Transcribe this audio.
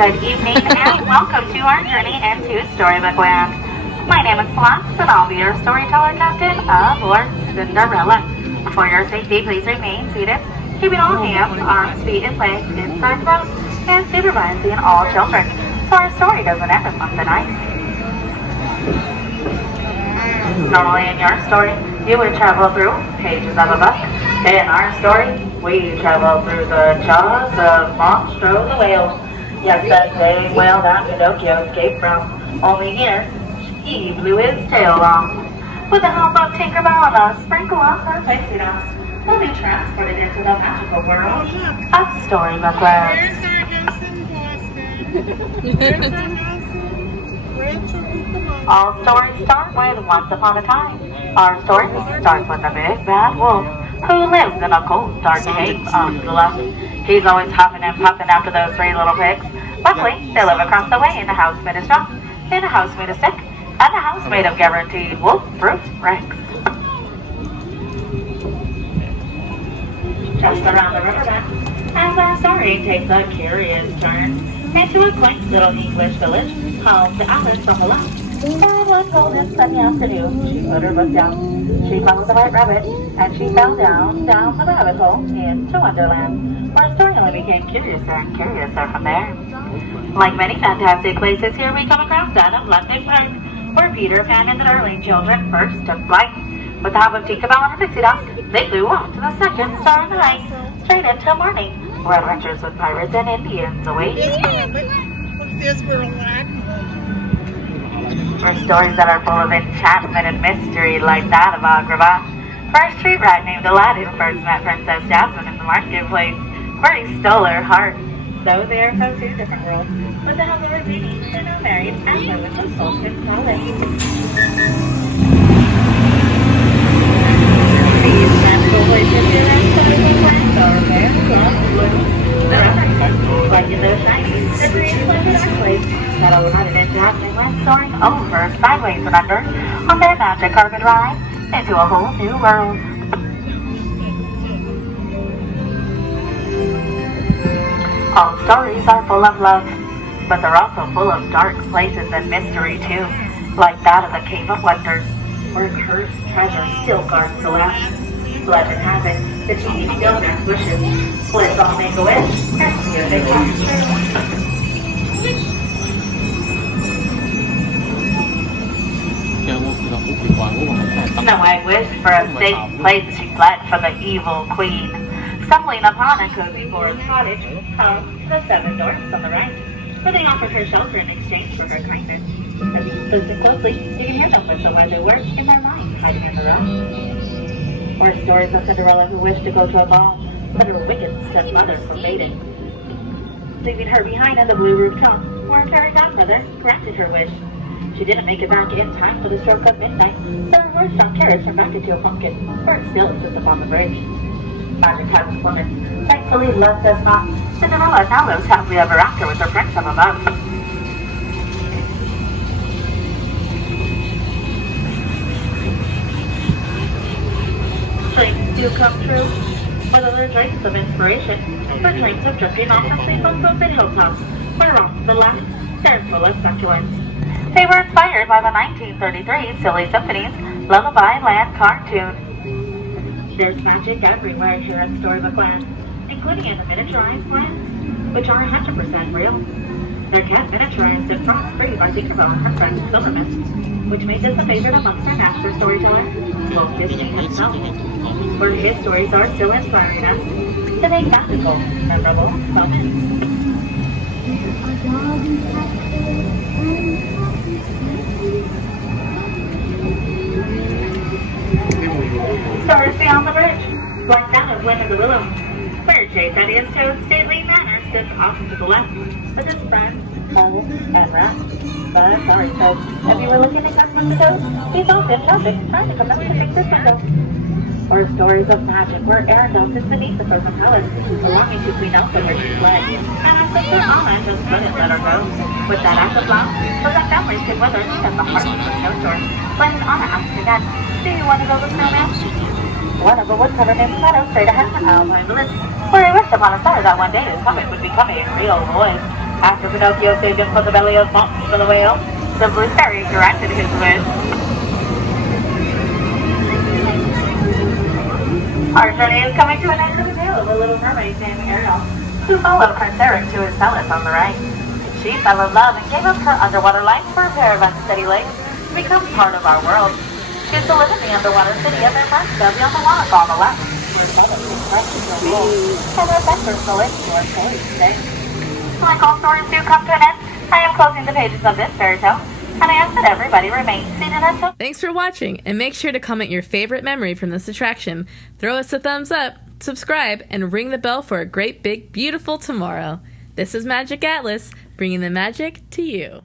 good evening, and welcome to our journey into Storybook Land. My name is Celeste, and I'll be your storyteller captain aboard Cinderella. For your safety, please remain seated, keeping all hands, arms, feet, and legs inside the boat, and supervising all children, so our story doesn't end up on the ice. Normally in your story, you would travel through pages of a book. In our story, we travel through the jaws of Monstro the whale. Yes, that same whale that Pinocchio escaped from. Only here, he blew his tail off. With the help of Tinkerbell and a sprinkle of her pixie dust, we'll be transported into the magical world of Storybook Land. Where's our house in Boston? Where's our house in Rancho? All stories start with Once Upon a Time. Our story starts with a big bad wolf who lives in a cold, dark cave on the left. He's always huffing and puffing after those three little pigs. Luckily, they live across the way in a house made of straw, in a house made of stick, and a house made of guaranteed wolf-proof bricks. Just around the riverbed, as our story takes a curious turn into a quaint little English village home to Alice on the left. And one golden sunny afternoon, she put her book down. She followed the white rabbit, and she fell down the rabbit hole into Wonderland, where our story only became curiouser and curiouser from there. Like many fantastic places, here we come across that of London Park, where Peter Pan and the darling children first took flight. With the help of Tinkerbell and her pixie dust, they flew off to the second star of the night, straight into morning, where adventures with pirates and Indians await. This we're Aladdin. For stories that are full of enchantment and mystery like that of Agrabah. For a street rat named Aladdin first met Princess Jasmine in the marketplace, where he stole her heart. Though they are from two different worlds, with the help of her genie, they're now married and live in the Sultan's palace. These magical places here are Storybook Land are very long blue. They're everywhere, like in those shiny, slippery, splendid place that Aladdin and Jasmine went soaring over, sideways and under, on their magic carpet ride into a whole new world. All stories are full of love, but they're also full of dark places and mystery too, like that of the Cave of Wonders, where cursed treasure still guards the lamp. Legend has it, the genie still grants wishes. Let's all make a wish, and see if they come true. Snow White wished for a safe place as she fled from the evil queen. Stumbling upon a cozy forest cottage of the Seven Dwarfs on the right, where they offered her shelter in exchange for her kindness. If you listen closely, you can hear them whistle where they were in their mind, hiding in the room. Or stories of Cinderella who wished to go to a ball, but her wicked stepmother forbade it, leaving her behind on the blue rooftop, where her fairy godmother granted her wish. She didn't make it back in time for the stroke of midnight, so her horse-drawn carriage turned back into a pumpkin, where it still sits upon the bridge. Magic has its limits. Thankfully, love does not. Cinderella now lives happily ever after with her prince up above. Dreams do come true, whether they're dreams of inspiration, or dreams of drifting off to sleep on frozen hilltops, where off to the left, they're full of succulents. They were inspired by the 1933 Silly Symphony's Lullaby Land cartoon. There's magic everywhere here at Storybook Land, including in the miniaturized lands, which are 100% real. They're kept miniaturized and frost-free by Tinkerbell and her friend Silvermist, which made this a favorite amongst our master storyteller, Walt Disney himself, where his stories are still inspiring us to make magical, memorable moments. Stars beyond the bridge, like that of Wind in the Willow, where J. Thaddeus Toad's stately manner sits off to the left, with his friends, Moles, and Rats. But sorry, Toad, if you were looking to catch Mr. Toad, he's off in traffic, trying to come out to fix his window. Or stories of magic, where Arendelle sits beneath the frozen palace, belonging to Queen Elsa where she fled, and her sister Anna just couldn't let her go. With that act of love, so that families could weather even the hardest of snowstorms, when Anna asked again, do you want to build a snowman? One of the woodcutter named Meadow straight ahead from Alpine Village, where he wished upon a star that one day his coming would become a real voice. After Pinocchio saved him from the belly of monsters for the whale, the blue fairy granted his wish. Our journey is coming to an end of the tale of a little mermaid named Ariel, who followed Prince Eric to his palace on the right. She fell in love and gave up her underwater life for a pair of unsteady legs to become part of our world. She is to live in the underwater city of Antarctica beyond the waterfall on the left, where photos and questions are full, and adventures relate to our story today. Like all stories do come to an end, I am closing the pages of this fairy tale, and I ask that everybody remain seated until... Thanks for watching, and make sure to comment your favorite memory from this attraction. Throw us a thumbs up, subscribe, and ring the bell for a great big beautiful tomorrow. This is Magiq Atlas, bringing the magic to you.